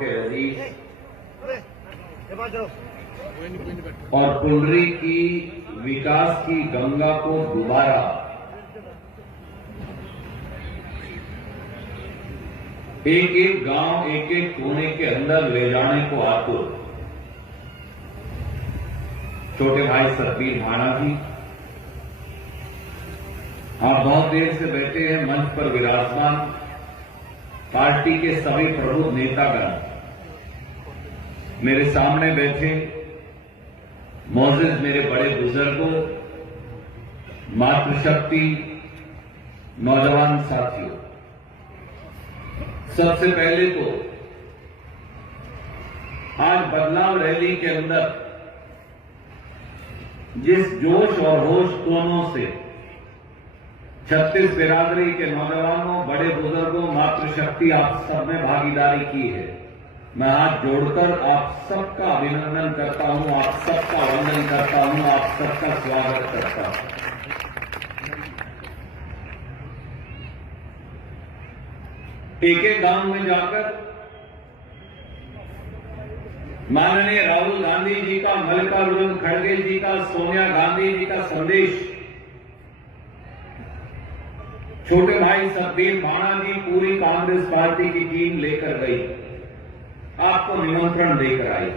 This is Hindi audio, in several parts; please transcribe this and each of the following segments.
के अजीज और पुंडरी की विकास की गंगा को दोबारा एक एक गांव, एक एक कोने के अंदर ले जाने को आतुर छोटे भाई सतबीर भाणा जी, आप बहुत देर से बैठे हैं मंच पर विराजमान पार्टी के सभी प्रमुख नेतागण, मेरे सामने बैठे मौजूद मेरे बड़े बुजुर्गों, मातृशक्ति, नौजवान साथियों, सबसे पहले तो आज बदलाव रैली के अंदर जिस जोश और होश दोनों से 36 बिरादरी के नौजवानों, बड़े बुजुर्गों, मातृशक्ति आप सब ने भागीदारी की है, मैं हाथ जोड़कर आप सबका अभिनंदन करता हूं, आप सबका वंदन करता हूं, आप सबका स्वागत करता हूं। एक एक गांव में जाकर माननीय राहुल गांधी जी का, मल्लिकार्जुन खड़गे जी का, सोनिया गांधी जी का संदेश छोटे भाई सतबीर भाणा जी पूरी कांग्रेस पार्टी की टीम लेकर गई, आपको निमंत्रण देकर आई।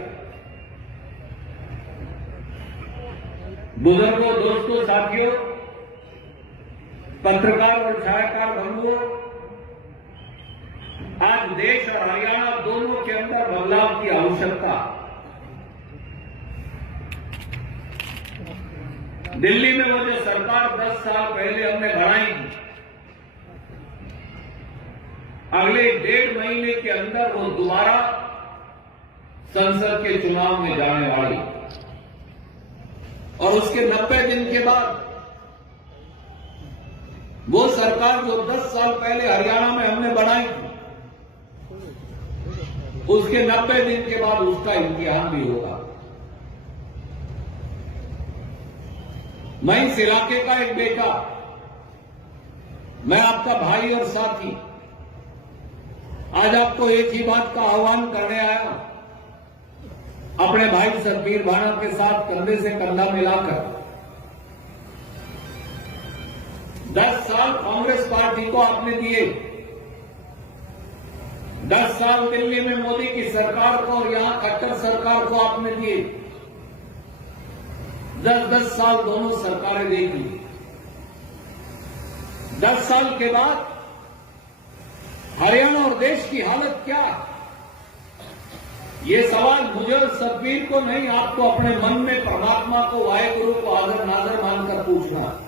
बुजुर्गों, दोस्तों, साथियों, पत्रकार और छायाकार बंधुओं, आज देश और हरियाणा दोनों के अंदर बदलाव की आवश्यकता। दिल्ली में वो जो सरकार 10 साल पहले हमने बनाई, अगले 1.5 महीने के अंदर वो दोबारा संसद के चुनाव में जाने वाली, और उसके 90 दिन के बाद वो सरकार जो 10 साल पहले हरियाणा में हमने बनाई थी, उसके 90 दिन के बाद उसका इम्तिहान भी होगा। मैं इस इलाके का एक बेटा, मैं आपका भाई और साथी, आज आपको एक ही बात का आह्वान करने आया, अपने भाई सतबीर भाणा के साथ कंधे से कंधा मिलाकर 10 साल कांग्रेस पार्टी को आपने दिए, 10 साल दिल्ली में मोदी की सरकार को और यहां खट्टर सरकार को आपने दिए, 10-10 साल दोनों सरकारें देख ली। 10 साल के बाद हरियाणा और देश की हालत क्या? ये सवाल मुझे और सतबीर को नहीं, आपको अपने मन में परमात्मा को, वाहेगुरु को हाजिर नाजर मानकर पूछना।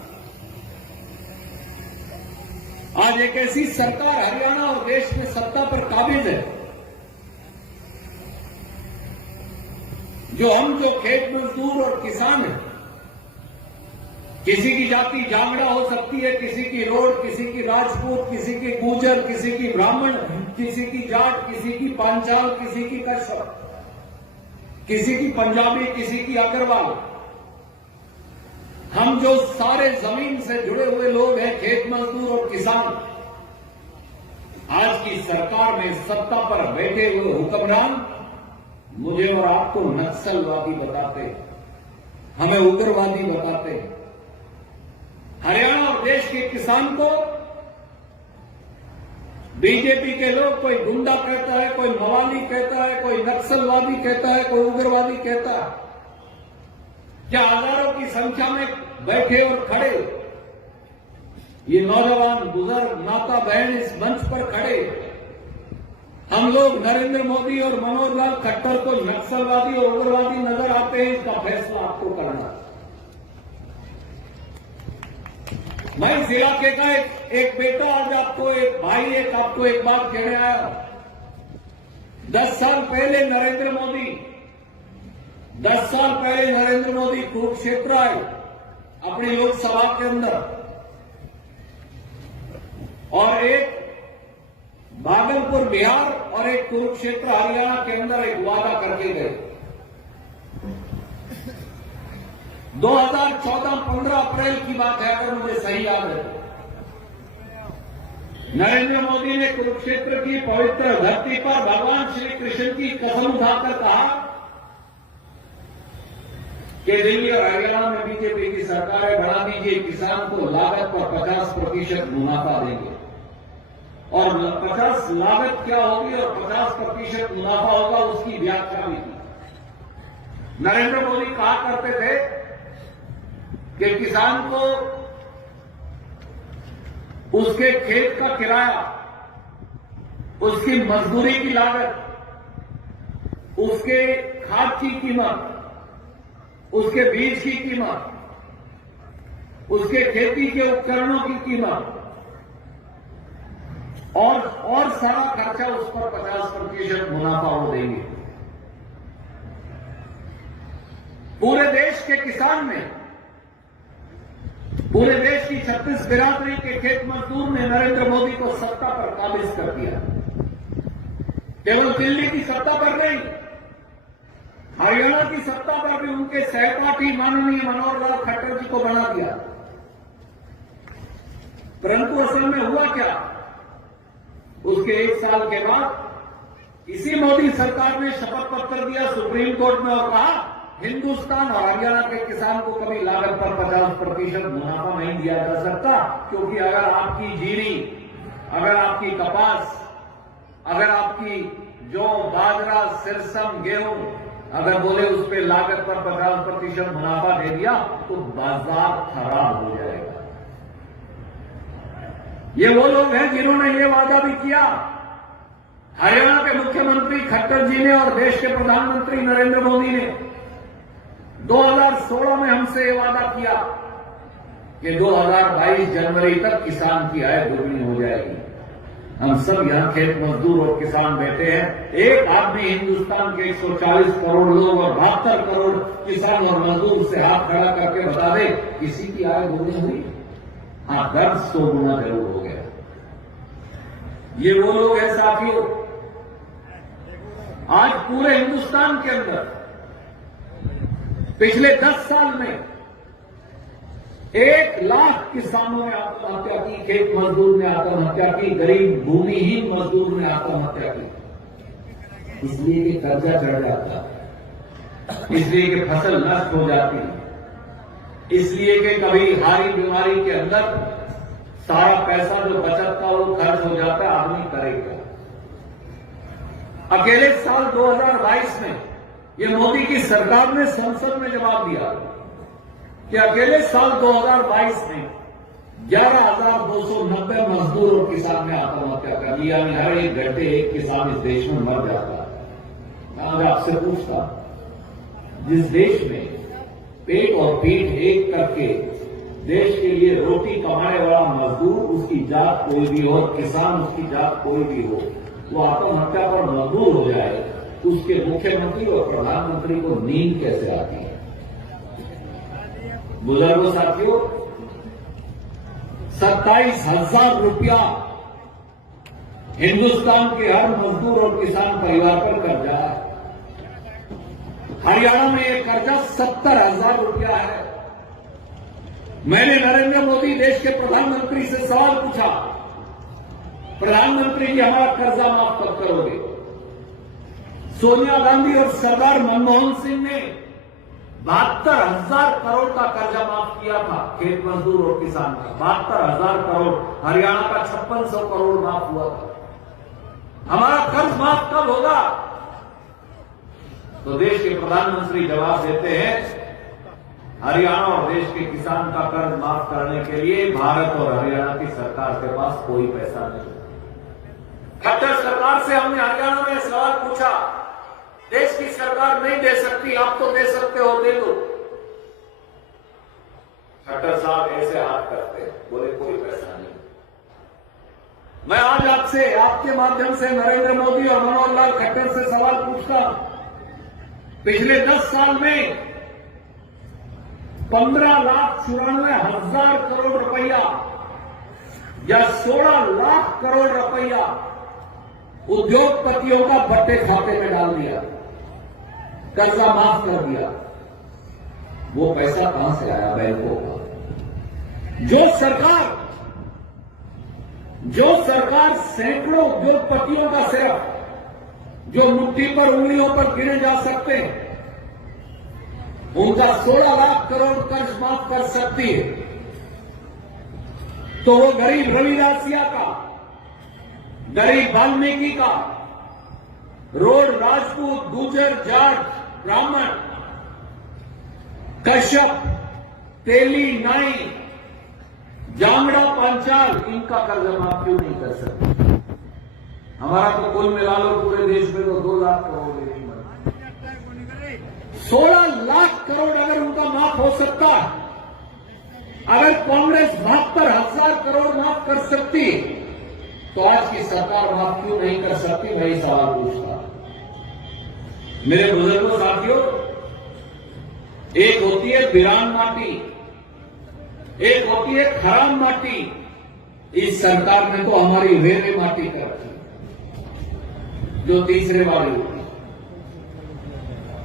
आज एक ऐसी सरकार हरियाणा और देश में सत्ता पर काबिज है, जो खेत मजदूर और किसान है, किसी की जाति जांगड़ा हो सकती है, किसी की रोड, किसी की राजपूत, किसी की गुर्जर, किसी की ब्राह्मण, किसी की जाट, किसी की पांचाल, किसी की कश्यप, किसी की पंजाबी, किसी की अग्रवाल, हम जो सारे जमीन से जुड़े हुए लोग हैं, खेत मजदूर और किसान, आज की सरकार में सत्ता पर बैठे हुए हुक्मरान मुझे और आपको नक्सलवादी बताते, हमें उग्रवादी बताते। हरियाणा और देश के किसान को बीजेपी के लोग कोई गुंडा कहता है, कोई मवाली कहता है, कोई नक्सलवादी कहता है, कोई उग्रवादी कहता है। क्या हजारों की संख्या में बैठे और खड़े ये नौजवान, बुजुर्ग, माता बहन इस मंच पर खड़े, हम लोग नरेंद्र मोदी और मनोज लाल खट्टर को नक्सलवादी और उग्रवादी नजर आते हैं, इसका फैसला आपको करना। मैं इस इलाके का एक बेटा, आज आपको एक भाई, आपको एक बात कहने आया। 10 साल पहले नरेंद्र मोदी कुरुक्षेत्र आए अपनी लोकसभा के अंदर, और एक भागलपुर बिहार और एक कुरुक्षेत्र हरियाणा के अंदर एक वादा करके गए। 2014 15 अप्रैल की बात है, अगर मुझे सही याद है। नरेंद्र मोदी ने कुरुक्षेत्र की पवित्र धरती पर भगवान श्री कृष्ण की कसम उठाकर कहा कि दिल्ली और हरियाणा में बीजेपी की सरकारें बढ़ा दीजिए, किसान को लागत पर 50% मुनाफा देंगे। और 50 लागत क्या होगी और 50% मुनाफा होगा, उसकी व्याख्या भी की। नरेंद्र मोदी कहा करते थे कि किसान को उसके खेत का किराया, उसकी मजदूरी की लागत, उसके खाद की कीमत, उसके बीज की कीमत, उसके खेती के उपकरणों की कीमत और सारा खर्चा उस पर 50% मुनाफा वो देंगे। पूरे देश के किसान ने, पूरे देश की 36 बिरादरी के खेत मजदूर ने नरेंद्र मोदी को सत्ता पर काबिज कर दिया। केवल दिल्ली की सत्ता पर नहीं, हरियाणा की सत्ता पर भी उनके सहपाठी माननीय मनोहर लाल खट्टर जी को बना दिया। परंतु असल में हुआ क्या, उसके 1 साल के बाद इसी मोदी सरकार ने शपथ पत्र दिया सुप्रीम कोर्ट में और कहा हिंदुस्तान और हरियाणा के किसान को कभी लागत पर 50% मुनाफा नहीं दिया जा सकता, क्योंकि अगर आपकी जीरी, अगर आपकी कपास, अगर आपकी जौ, बाजरा, सिरसम, गेहूं अगर बोले उस पर लागत पर 50% मुनाफा दे दिया तो बाजार खराब हो जाएगा। ये वो लोग हैं जिन्होंने ये वादा भी किया। हरियाणा के मुख्यमंत्री खट्टर जी ने और देश के प्रधानमंत्री नरेंद्र मोदी ने 2016 में हमसे ये वादा किया कि 2022 जनवरी तक किसान की आय दोगुनी हो जाएगी। हम सब यहां खेत मजदूर और किसान बैठे हैं। एक आदमी हिंदुस्तान के 140 करोड़ लोग और 72 करोड़ किसान और मजदूर से हाथ खड़ा करके बता दे किसी की आय दोगुनी हुई? हाँ, दर्द 100 गुना जरूर हो गया। ये वो लोग हैं साथियों, आज पूरे हिंदुस्तान के अंदर पिछले 10 साल में 1 लाख किसानों ने आत्महत्या की, खेत मजदूर ने आत्महत्या की, गरीब भूमिहीन मजदूर ने आत्महत्या की। इसलिए कि कर्जा चढ़ जाता, इसलिए कि फसल नष्ट हो जाती, इसलिए कि कभी हारी बीमारी के अंदर सारा पैसा जो बचत का वो खर्च हो जाता है, आदमी करेगा। अकेले साल 2022 में ये मोदी की सरकार ने संसद में जवाब दिया कि अकेले साल 2022 में 11,290 मजदूर और किसान ने आत्महत्या कर ली। यानी हर 1 घंटे 1 किसान इस देश में मर जाता है। मैं आपसे पूछता, जिस देश में पेट और पीठ एक करके देश के लिए रोटी कमाने वाला मजदूर, उसकी जात कोई भी हो, किसान उसकी जात कोई भी हो, वो आत्महत्या पर मजबूर हो जाए, उसके मुख्यमंत्री और प्रधानमंत्री को नींद कैसे आती है? बुजुर्गों साथियों, 27,000 रुपया हिंदुस्तान के हर मजदूर और किसान परिवार पर कर्जा है। हरियाणा में यह कर्जा 70,000 रुपया है। मैंने नरेंद्र मोदी देश के प्रधानमंत्री से सवाल पूछा, प्रधानमंत्री जी हमारा कर्जा माफ कब करोगे? सोनिया गांधी और सरदार मनमोहन सिंह ने 72,000 करोड़ का कर्जा माफ किया था खेत मजदूर और किसान का। 72,000 करोड़। हरियाणा का 5600 करोड़ माफ हुआ था। हमारा कर्ज माफ कब होगा? तो देश के प्रधानमंत्री जवाब देते हैं, हरियाणा और देश के किसान का कर्ज माफ करने के लिए भारत और हरियाणा की सरकार के पास कोई पैसा नहीं। खट्टर सरकार से हमने हरियाणा में सवाल पूछा, देश की सरकार नहीं दे सकती, आप तो दे सकते हो, दे दो। खट्टर साहब ऐसे हाथ करते, बोले कोई पैसा नहीं। मैं आज आपसे, आपके माध्यम से नरेंद्र मोदी और मनोहर लाल खट्टर से सवाल पूछता हूं, पिछले 10 साल में 15,94,000 करोड़ रुपया या 16 लाख करोड़ रुपया उद्योगपतियों का बट्टे खाते में डाल दिया, कर्जा माफ कर दिया। वो पैसा कहां से आया? बैंकों का। जो सरकार जो सरकार सैकड़ों उद्योगपतियों का सिर्फ जो मुट्ठी पर उंगलियों पर गिने जा सकते हैं उनका 16 लाख करोड़ कर्ज माफ कर सकती है, तो वो गरीब रविदासिया का, गरीब वाल्मीकि का, रोड राजपूत, गुजर, जाट, ब्राह्मण, कश्यप, तेली, नाई, जांगड़ा, पांचाल, इनका कर्ज माफ क्यों नहीं कर सकते? हमारा तो कुल मिला लो पूरे देश में तो 2 लाख करोड़ 16 लाख करोड़ अगर उनका माफ हो सकता है, अगर कांग्रेस 72,000 करोड़ माफ कर सकती तो आज की सरकार माफ क्यों नहीं कर सकती? मैं सवाल पूछता। मेरे बुजुर्गों साथियों, एक होती है बिरान माटी, एक होती है खराब माटी। इस सरकार ने तो हमारी रेरे माटी कर रखी, जो तीसरे वाली होती।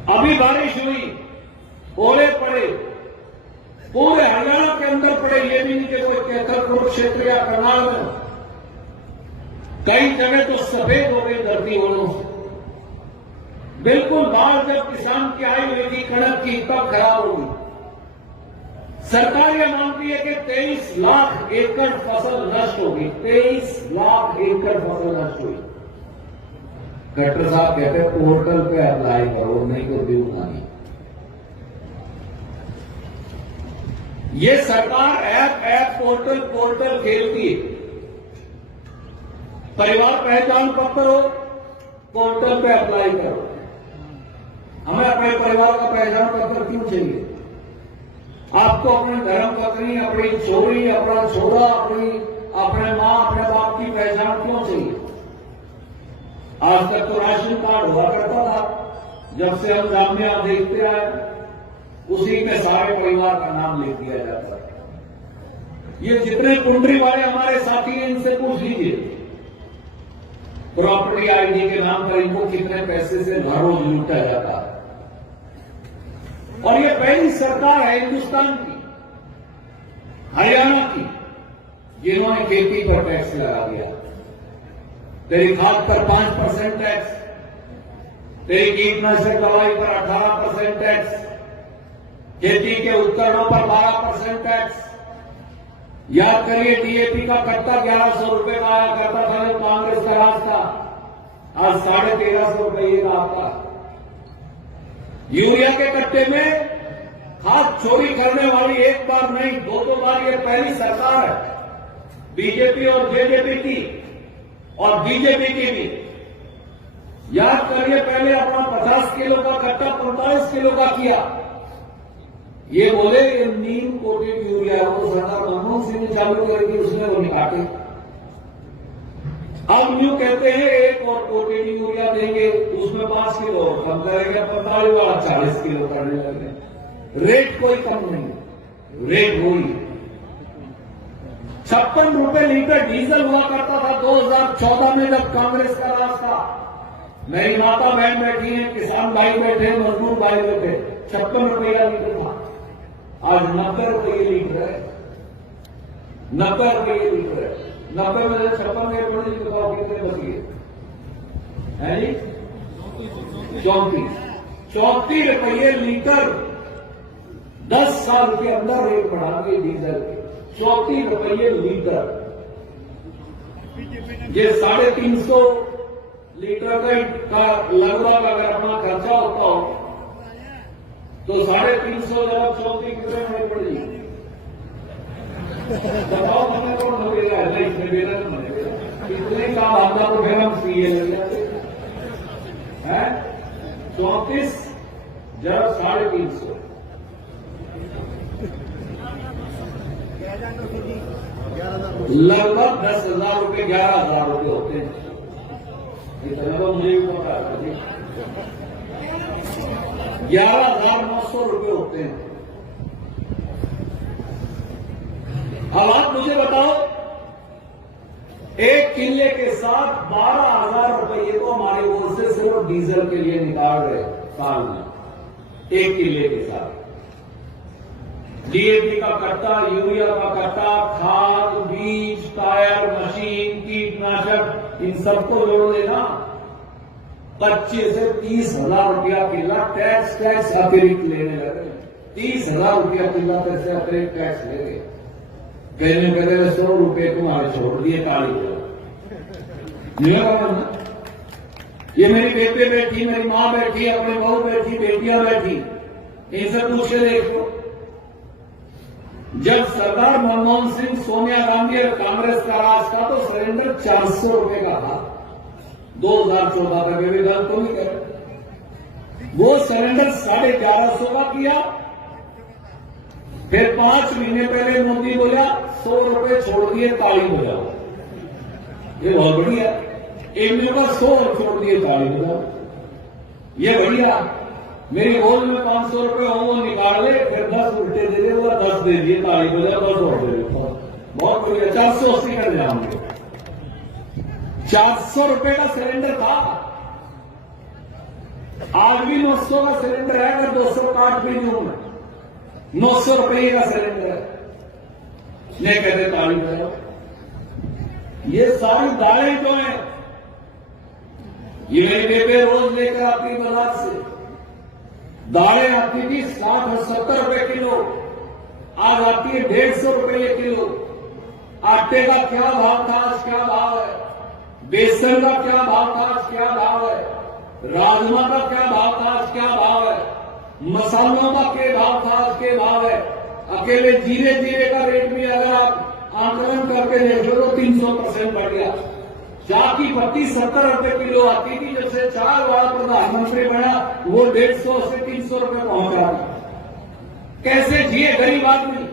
अभी बारिश हुई, ओले पड़े, पूरे हरियाणा के अंदर पड़े, ये भी नहीं कि कोई कैथल क्षेत्र या करनाल में, कई जगह तो सफेद हो गई धरती ओलों से। बिल्कुल बाढ़ जब किसान की आई हुई थी कणक की, तब खराब होगी। सरकार यह मानती है कि 23 लाख एकड़ फसल नष्ट होगी, 23 लाख एकड़ फसल नष्ट हुई। कलेक्टर साहब कहते हैं पोर्टल पे अप्लाई करो, नहीं तो दूंगा नहीं। ये सरकार ऐप पोर्टल खेलती है। परिवार पहचान पत्र हो, पोर्टल पे अप्लाई करो। हमें अपने परिवार का पहचान पत्र क्यों चाहिए? आपको अपने धर्म पत्नी, अपनी छोरी, अपना छोरा, अपने मां, अपने बाप की पहचान क्यों चाहिए? आज तक तो राशन कार्ड हुआ करता था, जब से हम जामिया देखते आए उसी में सारे परिवार का नाम लिख दिया जाता है। ये जितने कुंडली वाले हमारे साथी हैं, इनसे पूछ लीजिए प्रॉपर्टी आईडी के नाम पर इनको कितने पैसे से हर रोज लूटा जाता है। और ये पहली सरकार है हिंदुस्तान की, हरियाणा की, जिन्होंने खेती पर टैक्स लगा दिया। तेरी खाद पर 5% टैक्स, तेरी कीटनाशक दवाई पर 18% टैक्स, खेती के उपकरणों पर 12% टैक्स। याद करिए डीएपी का कट्टा 1100 रुपए का आया करता था जब कांग्रेस का राज था, आज 1350 रुपये का आता। यूरिया के कट्टे में खाद चोरी करने वाली एक बार नहीं 2-2 बार ये पहली सरकार है, बीजेपी और जेजेपी की और बीजेपी की भी। याद करिए पहले अपना 50 किलो का कट्टा 45 किलो का किया। ये बोले नीम कोटेड यूरिया वो सरकार मनमोहन सिंह ने चालू करेगी, उसमें वो निकाटे। अब यूं कहते हैं एक और कोटेड यूरिया देंगे, उसमें 5 किलो और कम करेंगे, 45 वाला 40 किलो करने लगे। रेट कोई कम नहीं, रेट वही। 56 रुपए लीटर डीजल हुआ करता था 2014 में जब कांग्रेस का राज था। मेरी माता बहन बैठी है, किसान भाई बैठे, मजदूर भाई बैठे, 56 रुपया लीटर था। आज 90 रुपये लीटर है, 90 रुपये लीटर है। 90 में से 56 में पड़ी तो कितने बच गए है जी? 34 रुपये लीटर। 10 साल के अंदर रेट बढ़ा दिए डीजल के, 34 रुपये लीटर। ये 350 लीटर का लगभग अगर अपना खर्चा होता हो तो 350 जब 34 कितने में पड़ी? बताओ हमें कौन लगेगा? इसमें वेतन बनेगा इतने का आता तो फिर हम सीए लग जाते हैं। 34 जब 350 लगभग 10,000 रुपये 11,000 रुपये होते हैं। इतना तो मुझे भी पता है, 11,900 रुपये होते हैं। अब आप मुझे बताओ, एक किले के साथ 12,000 रुपये तो हमारे ओर से सिर्फ डीजल के लिए निकाल रहे साल में, एक किले के साथ। डीएपी का कट्टा, यूरिया का कट्टा, खाद, बीज, टायर, मशीन, कीटनाशक, इन सबको जोड़ देना 25 से 30,000 रुपया किला टैक्स अतिरिक्त लेने लगे। 30,000 रुपया किला पैसे अतिरिक्त टैक्स ले गए। कहने कहते 100 रुपये तुम्हारे छोड़ दिए काली ना। ये मेरी बेटे बैठी, मेरी माँ बैठी, अपने बहू बैठी, बेटियां बैठी, इनसे पूछे देखो। जब सरदार मनमोहन सिंह, सोनिया गांधी और कांग्रेस का राज था तो सिलेंडर 400 रुपए का था। 2014 तक भी गलत तो नहीं करे। वो सिलेंडर 1150 का किया। फिर 5 महीने पहले मोदी बोला 100 रुपए छोड़ दिए, ताली बजाओ। ये बहुत बढ़िया। एक महीने का 100 छोड़ दिए, ताली बजाओ। ये बढ़िया। मेरी होल में 500 रुपए हो वो निकाल ले, फिर 10 उल्टे दे दे, वो 10 दे दिए, ताली बजाओ, 10 और दे दे। बहुत बढ़िया। 480 कर जाएंगे। 400 रुपए का सिलेंडर था। आज भी 900 का सिलेंडर है। अगर 200 काट भी दूं मैं, 900 रुपये का सिलेंडर है। नहीं कहते ताली बजाओ। ये सारी दालें जो है, ये मेरी बेबे रोज लेकर आती बाजार से। दालें आती थी 60 और 70 रुपए किलो, आज आती है 150 रुपये किलो। आटे का क्या भाव था, आज क्या भाव है? बेसन का क्या भाव था, आज क्या भाव है? राजमा का क्या भाव था, आज क्या भाव है? मसालों का क्या भाव था, आज के भाव है? अकेले जीरे का रेट भी अगर आप आंकलन करके देख लो तो 300% बढ़ गया। चाय की पत्ती 70 रुपए किलो आती थी, जब से 4 बार प्रधानमंत्री बना वो 150 से 300 रुपए पहुंचा। कैसे जिए गरीब आदमी,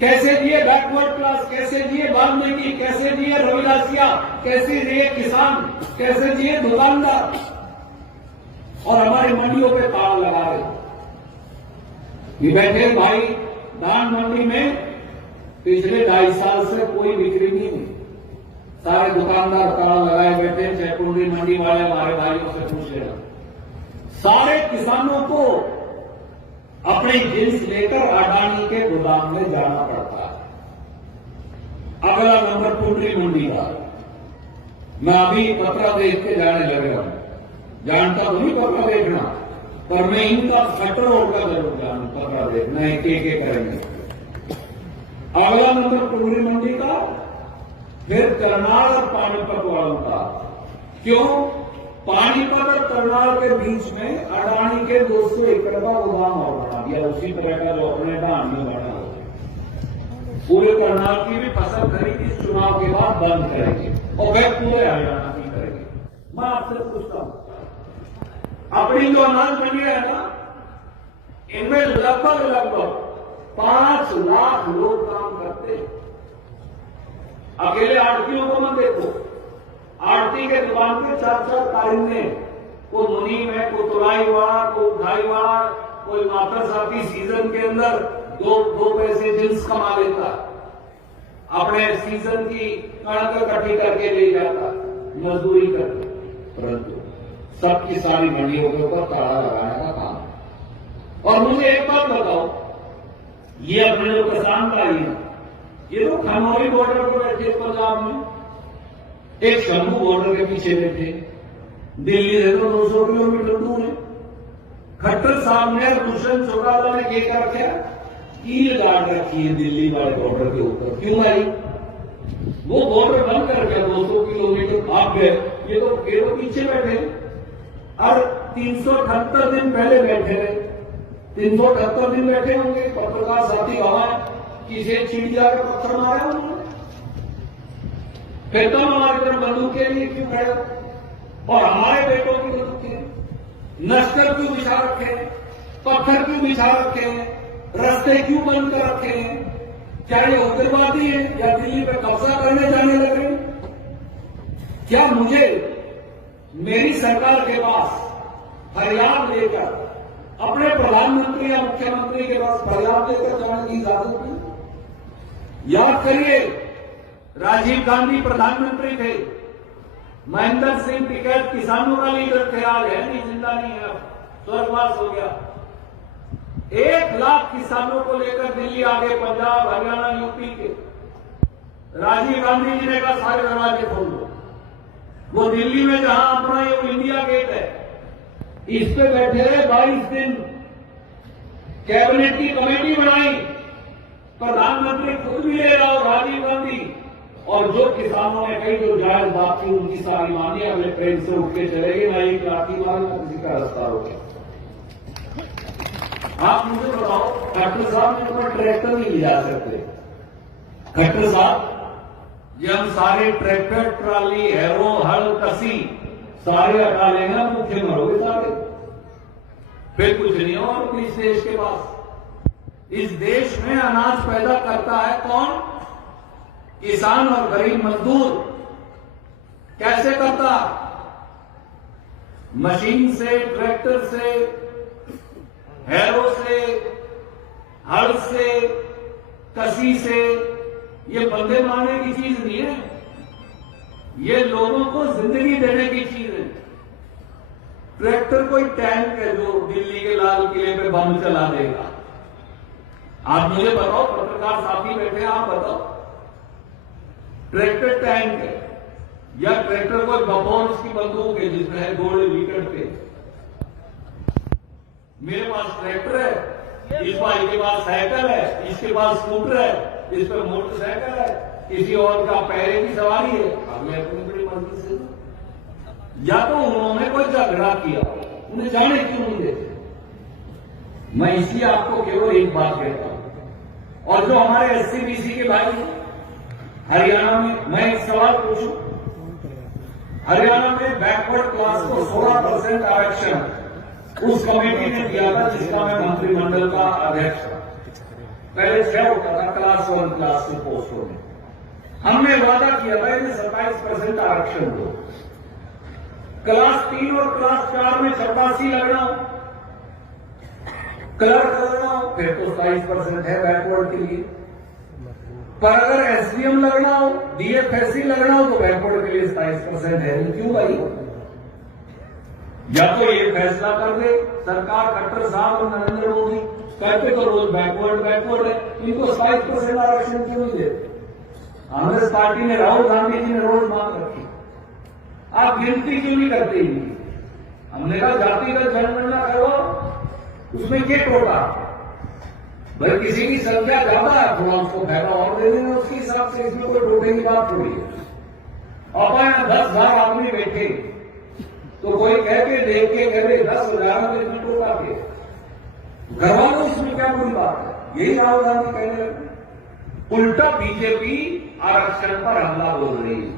कैसे जिए बैकवर्ड क्लास, कैसे जिए वाल्मीकि, कैसे जिए रविदासिया, कैसे जिए किसान, कैसे जिए दुकानदार, और हमारी मंडियों पे ताला लगा रहे। ये बैठे भाई धान मंडी में पिछले 2.5 साल से कोई बिक्री नहीं हुई। सारे दुकानदार ताला लगाए बैठे। जयपुरी मंडी वाले हमारे भाइयों से पूछ लेना। सारे किसानों को अपनी जिन्स लेकर अडानी के गोदाम में जाना पड़ता है। अगला नंबर पुंडरी मंडी का। मैं अभी पत्रा देख के जाने लग रहा हूं। जानता तो नहीं पत्रा देखना, पर मैं इनका खटर होकर जरूर जानू। पत्रा देखना एक एक करेंगे। अगला नंबर पुंडरी मंडी का, फिर करनाल और पानीपत वालों का। क्यों? पानीपत और करनाल के बीच में अडानी के 200 एकड़ का गोदाम और बना दिया, उसी तरह का जो अपने धान में बना। पूरे करनाल की भी फसल खरीद इस चुनाव के बाद बंद करेंगे और वह पूरे हरियाणा की करेंगे। मैं आपसे पूछता हूं, अपनी जो अनाज मंडियां है ना, इनमें लगभग 5 लाख लोग काम करते हैं। अकेले आड़तियों को मत देखो। आड़ती के दुकान के 4 कारिंदे, कोई मुनीम है, कोई तुलाई वाला, कोई उठाई वाला, कोई मातर साथी सीजन के अंदर 2 पैसे जिन्स कमा लेता, अपने सीजन की कणक इकट्ठी करके ले जाता मजदूरी करके। परंतु सबकी सारी मंडियों के ऊपर ताला लगाने का काम। और मुझे एक बात बताओ, ये अपने जो किसान भाई हैं, ये तो खनौरी बॉर्डर पर बैठे पंजाब में, एक शंभू बॉर्डर के पीछे बैठे। दिल्ली से तो 200 किलोमीटर दूर है। खट्टर साहब ने, दुष्यंत चौटाला ने क्या रखा, कील गाड़ रखी है दिल्ली वाले बॉर्डर के ऊपर। क्यों आई? वो बॉर्डर बंद कर गया, 200 किलोमीटर भाग गए। ये तो पीछे बैठे और 378 दिन पहले बैठे रहे। 378 दिन बैठे होंगे। पत्रकार साथी वहां किसी चिड़िया के पत्थर मारे उन्होंने, फिर तो हमारी तरफ बंदूक के लिए क्यों खड़े, और हमारे बेटों की बंदूक है। नस्तर क्यों बिछा रखे, पत्थर क्यों बिछा रखे हैं, रास्ते क्यों बंद कर रखे हैं? क्या ये उग्रवादी है या दिल्ली पे कब्जा करने जाने लगे? क्या मुझे मेरी सरकार के पास फरियाद लेकर अपने प्रधानमंत्री या मुख्यमंत्री के पास फरियाद लेकर जाने की इजाजत नहीं? याद करिए, राजीव गांधी प्रधानमंत्री थे, महेंद्र सिंह टिकैत किसानों का लीडर थे, आज है नहीं, जिंदा नहीं है, स्वर्गवास हो गया। 1 लाख किसानों को लेकर दिल्ली आ गए, पंजाब, हरियाणा, यूपी के। राजीव गांधी जी ने कहा सारे दरवाजे खोल दो। वो दिल्ली में जहां अपना ये इंडिया गेट है, इस पे बैठे रहे 22 दिन, कैबिनेट की कमेटी बनाई, प्रधानमंत्री खुद भी ले रहा हो, राजीव गांधी, और जो किसानों ने कही जो जायज बात थी उनकी सारी मानी। अगले ट्रेन से उठ के चले गए, ना एक लाठी मारी ना किसी का रास्ता रोका। आप मुझे बताओ, खट्टर साहब ने अपना ट्रैक्टर नहीं ले जा सकते? खट्टर साहब, ये हम सारे ट्रैक्टर, ट्राली, हैरो, हल, कसी सारे हटा लेना, मुख्य मरोगे सारे, फिर कुछ नहीं और इस देश के पास। इस देश में अनाज पैदा करता है कौन? किसान और गरीब मजदूर। कैसे करता? मशीन से, ट्रैक्टर से, हैरो से, हल से, कसी से। ये बंदे मारने की चीज नहीं है, ये लोगों को जिंदगी देने की चीज है। ट्रैक्टर कोई टैंक है जो दिल्ली के लाल किले पे बम चला देगा। आप मुझे बताओ, पत्रकार साथी बैठे हैं, आप बताओ, ट्रैक्टर टैंक है या ट्रैक्टर कोई बफोर्स की बंदूक है जिसमें है गोल्ड विकेट पे? मेरे पास ट्रैक्टर है, इस भाई के पास साइकिल है, इसके पास स्कूटर है, इस पर मोटरसाइकिल है, किसी और का पैरे की सवारी है। अगले अपनी बड़ी मर्जी से, या तो उन्होंने कोई झगड़ा किया, उन्हें जाने क्यों नहीं देते। मैं इसलिए आपको केवल एक बात कहता हूं, और जो हमारे एससी बीसी के भाई हैं हरियाणा में, मैं एक सवाल पूछूं, हरियाणा में बैकवर्ड क्लास को 16% आरक्षण उस कमेटी ने दिया था जिसका मैं मंत्रिमंडल का अध्यक्ष था। पहले 6 होता था क्लास 1 क्लास 2 पोस्टों में। हमने वादा किया था इन्हें 27% आरक्षण दो। क्लास 3 और क्लास 4 में 84 लगना हो, क्लर्क लगना हो, फिर तो 27% है बैकवर्ड के लिए। पर अगर एसडीएम लगना हो, डीएफएससी लगना हो, तो बैकवर्ड के लिए 27% है। क्यों भाई? या तो ये फैसला कर दे सरकार, खट्टर साहब और नरेंद्र मोदी, कहते तो रोज बैकवर्ड बैकवर्ड है, इनको 27% आरक्षण क्यों नहीं देते? कांग्रेस पार्टी ने, राहुल गांधी जी ने रोज मांग रखी, आप गिनती क्यों नहीं करते? हमने कहा जातिगत जनगणना करो, उसमें क्या टोटा? भाई किसी की संख्या ज्यादा है, थोड़ा उसको फायदा और दे देना उसके हिसाब से, इसमें कोई टोटे की बात थोड़ी है। और यहां 10,000 आदमी बैठे तो कोई कह के देख के कह रहे 10,000 में इसमें टोटा के घर वालों, इसमें क्या बुरी बात है? यही राहुल गांधी कहने लगे। उल्टा बीजेपी आरक्षण पर हमला बोल रही है।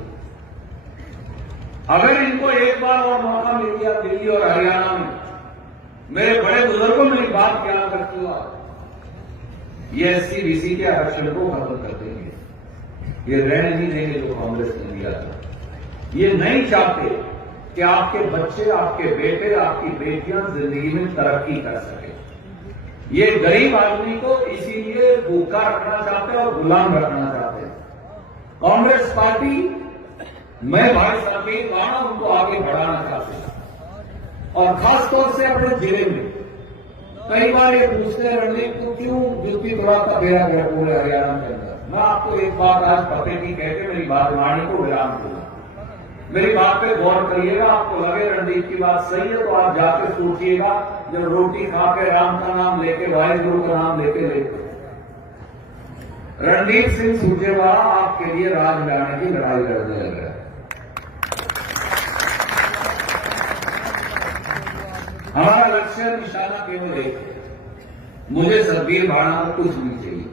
अगर इनको एक बार और मौका मिल गया दिल्ली और हरियाणा में, मेरे बड़े बुजुर्गों में एक बात क्या रखी हुआ, ये एससी बीसी के आरक्षण को खत्म कर देंगे। ये रहने नहीं देंगे जो कांग्रेस ने दिया था। ये नहीं चाहते कि आपके बच्चे, आपके बेटे, आपकी बेटियां जिंदगी में तरक्की कर सके। ये गरीब आदमी को इसीलिए भूखा रखना चाहते हैं और गुलाम रखना चाहते हैं। कांग्रेस पार्टी, मैं भाई साहब के गाना उनको आगे बढ़ाना चाहते हैं, और खासतौर से अपने जिले में। कई बार ये पूछते हैं रणदीप को क्यों जुत्ती तोड़ाता फेरा गया पूरे हरियाणा के अंदर। मैं आपको एक बात आज पते की कहते मेरी बात वाणी को विराम दूंगा। मेरी बात पे गौर करिएगा, आपको लगे रणदीप की बात सही है तो आप जाके सोचिएगा, जब रोटी खा के राम का नाम लेके, वाहिगुरु का नाम लेके रणदीप सिंह सुरजेवाला आपके लिए राज लाने की लड़ाई लड़ने लग रहा है। हमारा लक्ष्य, निशाना केवल एक है, मुझे सतबीर भावना में कुछ नहीं चाहिए।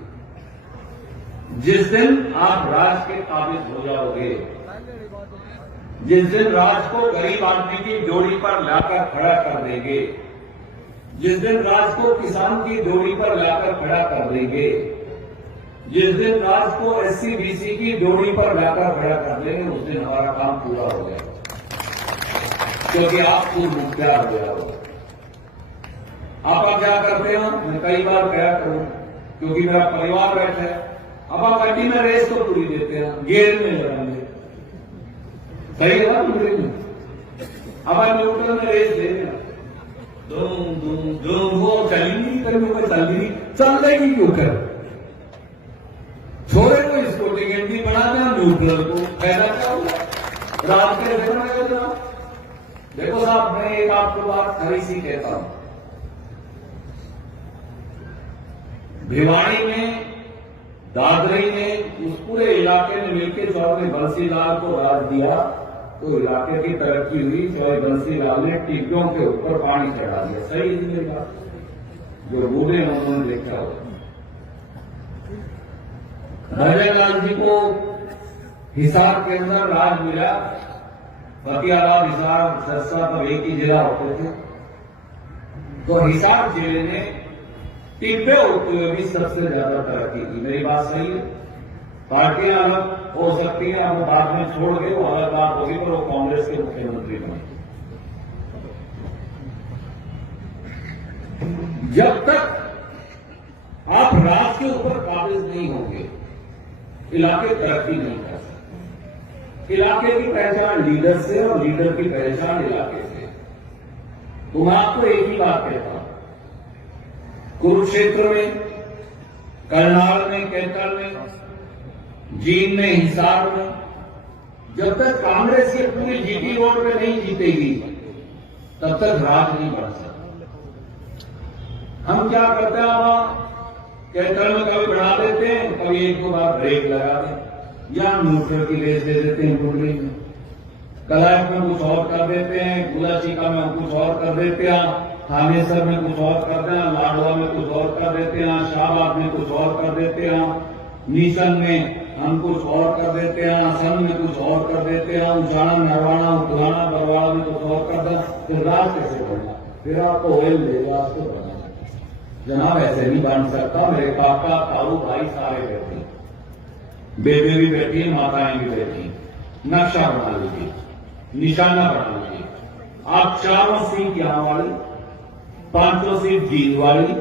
जिस दिन आप राज के काबिज हो जाओगे, जिस दिन राज को गरीब आदमी की डोरी पर लाकर खड़ा कर देंगे, जिस दिन राज को किसान की डोरी पर लाकर खड़ा कर देंगे, जिस दिन राज को एससी बीसी की डोरी पर लाकर खड़ा कर देंगे, उस दिन हमारा काम पूरा हो जाएगा, क्योंकि आप पूर्व मुख्तियार हो जाओगे। आप क्या करते हो, मैं कई बार कहा करूं, क्योंकि मेरा परिवार बैठा है, अब आप गड्डी में रेस तो पूरी देते हैं, गेयर में लगाएंगे, सही है ना? अब आप न्यूट्रल में रेस दे देना, वो चली नहीं मीटर में कोई चल लेगी क्यों कर, छोरे को इसको टिकट भी बना देना, न्यूट्रल को फायदा क्या होगा, रात के देखना। देखो साहब, मैं एक आपको बात खरी सी कहता हूं, भिवाड़ी में, दादरी में, उस पूरे इलाके में मिलकर जो आपने बंसीलाल को राज दिया तो इलाके की तरक्की हुई, चाहे बंसीलाल ने टिड्डियों के ऊपर पानी चढ़ा दिया। सही इसलिए बात, जो बूढ़े हैं उन्होंने देखा हो। अजय लाल जी को हिसार के अंदर राज मिला, फतेहाबाद, हिसार, सरसा पर एक ही जिला होते थे, तो हिसार जिले ने टिड्डे होते हुए भी सबसे ज्यादा तरक्की की। मेरी बात सही है? पार्टियां अलग हो सकती हैं, हम बाद में छोड़ के वो अलग बात होगी, पर वो कांग्रेस के मुख्यमंत्री बने। जब तक आप राज के ऊपर काबिज नहीं होंगे, इलाके तरक्की नहीं कर सकते। इलाके की पहचान लीडर से और लीडर की पहचान इलाके से। तो मैं आपको एक ही बात कहता हूं, कुरुक्षेत्र में, करनाल में, कैथल में, जींद में, हिसार में, जब तक कांग्रेस ये पूरी जीटी रोड पे नहीं जीतेगी तब तक राज नहीं बन सकता। हम क्या करते हैं, वहां कैथल में कभी बढ़ा देते हैं, कभी एक दो बार ब्रेक लगा दें, या न्यूट्रल की रेस दे देते हैं टुकड़ी में, कलायत में कुछ और कर देते हैं, गुलाचीका में कुछ और कर देते हैं, थानेसर में कुछ और कर दें, लाडवा में कुछ और कर देते हैं, शाहबाद में कुछ और कर देते हैं, नीसन में हम कुछ और कर देते हैं, असम में कुछ और कर देते हैं, उचाना, नरवाना, उतराना, बरवाड़ा में कुछ और कर दें, फिर राज कैसे बढ़ना? फिर आपको ऑयल देगा, आपको बना जनाब ऐसे नहीं बन सकता। मेरे काका, ताऊ, भाई सारे बैठे, बेबे भी बैठी, माताएं भी बैठी, नक्शा बना लीजिए, निशाना बना लीजिए। आप चारों सीट यहां वाली, 500 सीट जींद वाली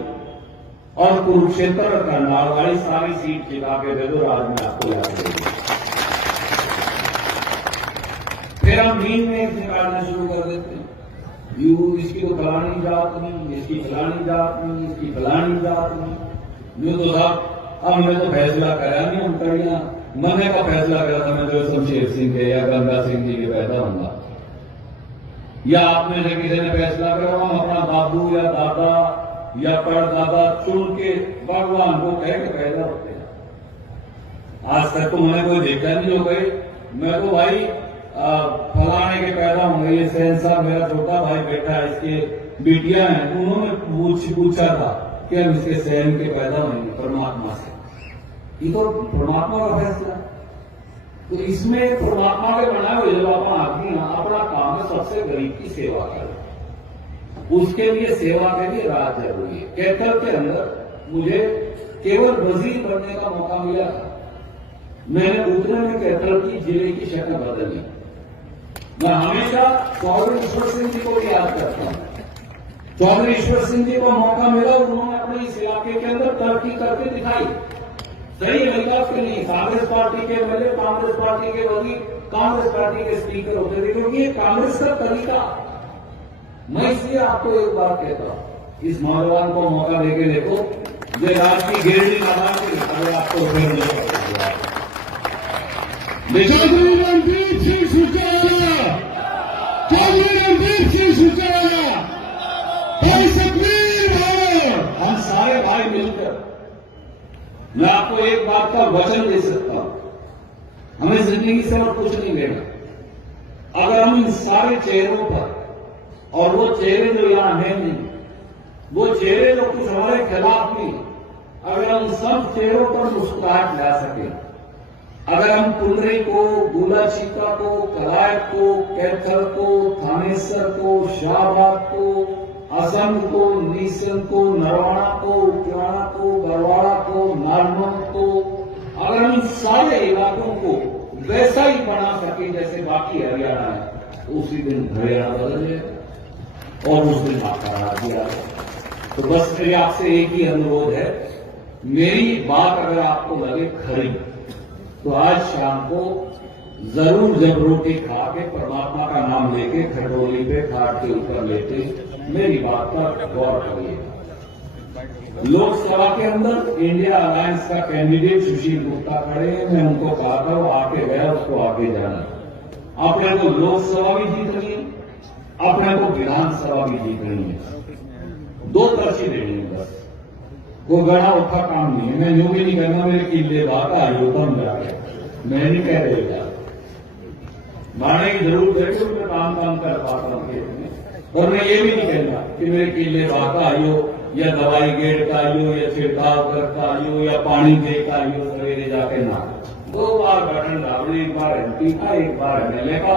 और कुरुक्षेत्र और करनाल वाली सारी सीट जिता के दे दो, राज में आपको याद देंगे। फिर हम नींद में निकालना शुरू कर देते हैं, इसकी तो फलानी जात नहीं, इसकी फलानी जात नहीं, इसकी फलानी जात नहीं। तो साहब अब हमने तो फैसला कराया नहीं, हम कड़िया मैंने का फैसला करा था, मैं तो शमशेर सिंह के या गंगा सिंह जी के पैदा होंगे, या आपने से किसी ने फैसला करा हम अपना दादू या दादा या परदादा चुन के भगवान को कह के पैदा होते हैं। आज तक तो मैंने कोई देखा नहीं जो कहे मैं तो भाई फलाने के पैदा होंगे, ये सहनसार मेरा छोटा भाई बेटा है, इसके बेटियां हैं, उन्होंने पूछा था कि हम इसके सहन के पैदा होंगे परमात्मा से। ये तो परमात्मा का फैसला। तो इसमें परमात्मा के बनाए हुए जब अपना आदमी अपना काम है सबसे गरीब की सेवा करे, उसके लिए सेवा के लिए राज जरूरी है। कैथल के अंदर मुझे केवल वजीर बनने का मौका मिला था, मैंने उतने में कैथल की जिले की शक्ल बदली। मैं हमेशा चौधरी ईश्वर सिंह जी को भी याद करता हूं। चौधरी ईश्वर सिंह जी को मौका मिला, उन्होंने अपने इस इलाके के अंदर तरक्की करके दिखाई। सही विकास के लिए कांग्रेस पार्टी के एमएलए, कांग्रेस पार्टी के वकील, कांग्रेस पार्टी के स्पीकर होते थे, क्योंकि ये कांग्रेस का तरीका। मैं इसलिए आपको एक बात कहता हूं, इस नौजवान को मौका देके देखो, जो राज की गिरडी लगा के आपको चौधरी रणदीप सिंह सुरजेवाला, चौधरी रणदीप सिंह सुरजेवाला, भाई सतवीर भाई, हम सारे भाई मिलकर, मैं आपको एक बात का वचन दे सकता हूं, हमें जिंदगी से और कुछ नहीं लेना। अगर हम इन सारे चेहरों पर, और वो चेहरे जो यहां हैं नहीं, वो चेहरे जो कुछ हमारे खिलाफ नहीं, अगर हम सब चेहरों पर मुस्कुराहट ला सके, अगर हम कुंडरी को, गुलाचीका को, कलायत को, कैथल को, थानेसर को, शाहबाद को, असम को, नीसन को, नरवाना को, उतराना को, बरवाड़ा को, नारनौल को, अगर हम इन सारे इलाकों को वैसा ही बना सके जैसे बाकी हरियाणा है, तो उसी दिन हरियाणा बदल जाए और उस दिन आपका राज्य आ जाए। तो बस मेरे आपसे एक ही अनुरोध है, मेरी बात अगर आपको लगे खरी, तो आज शाम को जरूर जब रोटी खा के परमात्मा का नाम लेके खटोली पे खाट के ऊपर लेते मेरी बात पर गौर करिएगा। लोकसभा के अंदर इंडिया अलायंस का कैंडिडेट सुशील गुप्ता खड़े हैं। मैं उनको कहा था वो आके गया, उसको आगे जाना। अपने को लोकसभा भी जीतनी है, अपने को विधानसभा भी जीतनी है। 2 तरफ देनी है बस। वो गड़ा उठा काम नहीं है। मैं यूं भी नहीं कहना मेरे किले बात आयोतम जाके मैं नहीं कह रही मारने की जरूरत है कि मैं काम कर पाता हूं। और मैं ये भी नहीं कहना कि मेरे किले बात आयो या दवाई गेट का आयो या छिड़काव करता आयो या पानी दे का आयो सवेरे जाके ना। 2 बार बटन डाबड़ी, एक बार एमपी का, एक बार एमएलए का।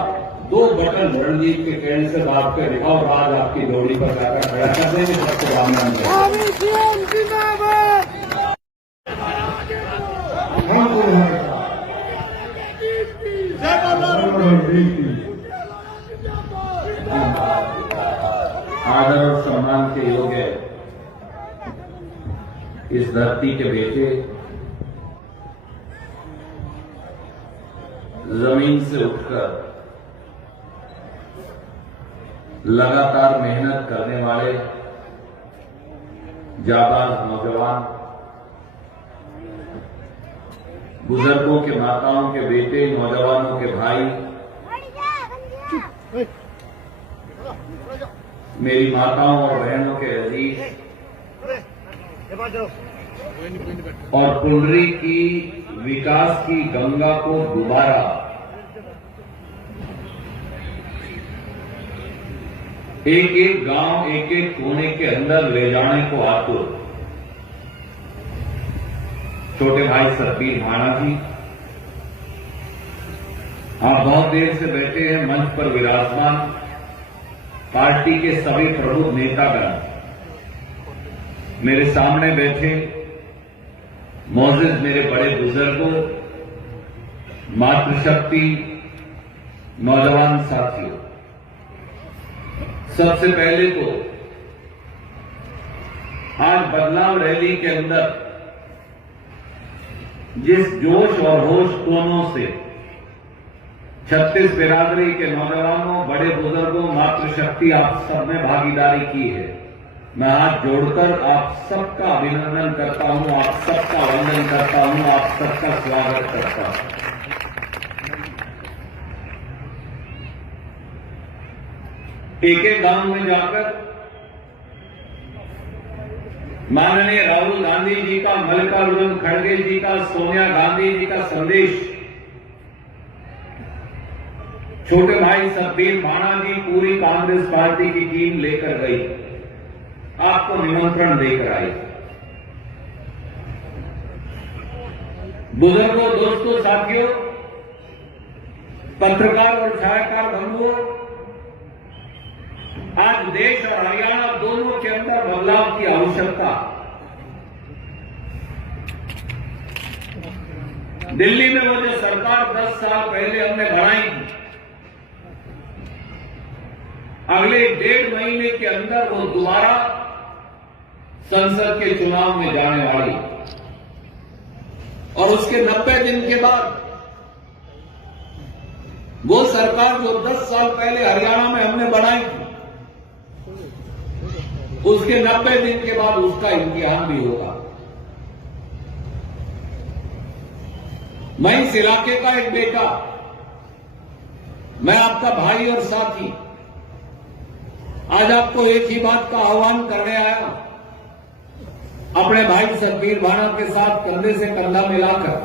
2 बटन रणजीत के कहने से बात कर दिखा और आज आपकी दौड़ी पर जाकर खड़ा कर देंगे। सबको आदर और सम्मान के योग्य इस धरती के बेटे, जमीन से उठकर लगातार मेहनत करने वाले जाबाज नौजवान, बुजुर्गों के माताओं के बेटे, नौजवानों के भाई, मेरी माताओं और बहनों के अजीज और पुंडरी की विकास की गंगा को दोबारा एक एक गांव, एक एक कोने के अंदर ले जाने को आतुर छोटे भाई सतबीर भाना जी, आप बहुत देर से बैठे हैं मंच पर विराजमान पार्टी के सभी प्रमुख नेतागण, मेरे सामने बैठे मौजूद मेरे बड़े बुजुर्गों, मातृशक्ति, नौजवान साथियों, सबसे पहले तो आज बदलाव रैली के अंदर जिस जोश और होश दोनों से 36 बिरादरी के नौजवानों, बड़े बुजुर्गों, मातृशक्ति आप सब ने भागीदारी की है, मैं हाथ जोड़कर आप सबका अभिनंदन करता हूं, आप सबका वंदन करता हूं, आप सबका स्वागत करता हूं। एक एक गांव में जाकर माननीय राहुल गांधी जी का, मल्लिकार्जुन खड़गे जी का, सोनिया गांधी जी का संदेश छोटे भाई सतबीर भाना जी पूरी कांग्रेस पार्टी की टीम लेकर गई, आपको निमंत्रण देकर आई। बुजुर्गों, दोस्तों, साथियों, पत्रकार और छायाकार बंधुओं, आज देश और हरियाणा दोनों के अंदर बदलाव की आवश्यकता। दिल्ली में वो जो सरकार 10 साल पहले हमने बनाई थी, अगले 1.5 महीने के अंदर वो दोबारा संसद के चुनाव में जाने वाली, और उसके 90 दिन के बाद वो सरकार जो 10 साल पहले हरियाणा में हमने बनाई थी, उसके 90 दिन के बाद उसका इम्तिहान भी होगा। मैं इस इलाके का एक बेटा, मैं आपका भाई और साथी, आज आपको एक ही बात का आह्वान करने आया, अपने भाई सतबीर भाना के साथ कंधे से कंधा मिलाकर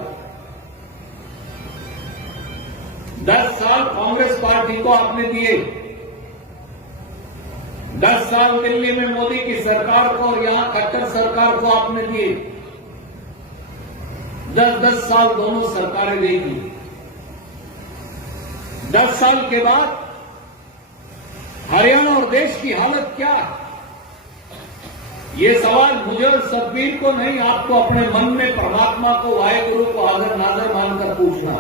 10 साल कांग्रेस पार्टी को आपने दिए, 10 साल दिल्ली में मोदी की सरकार को और यहां खट्टर सरकार को आपने दिए, 10-10 साल दोनों सरकारें देगी। 10 साल के बाद हरियाणा और देश की हालत क्या है? ये सवाल मुझे और सतबीर को नहीं, आपको अपने मन में परमात्मा को, वाहेगुरु को आदर नादर मानकर पूछना।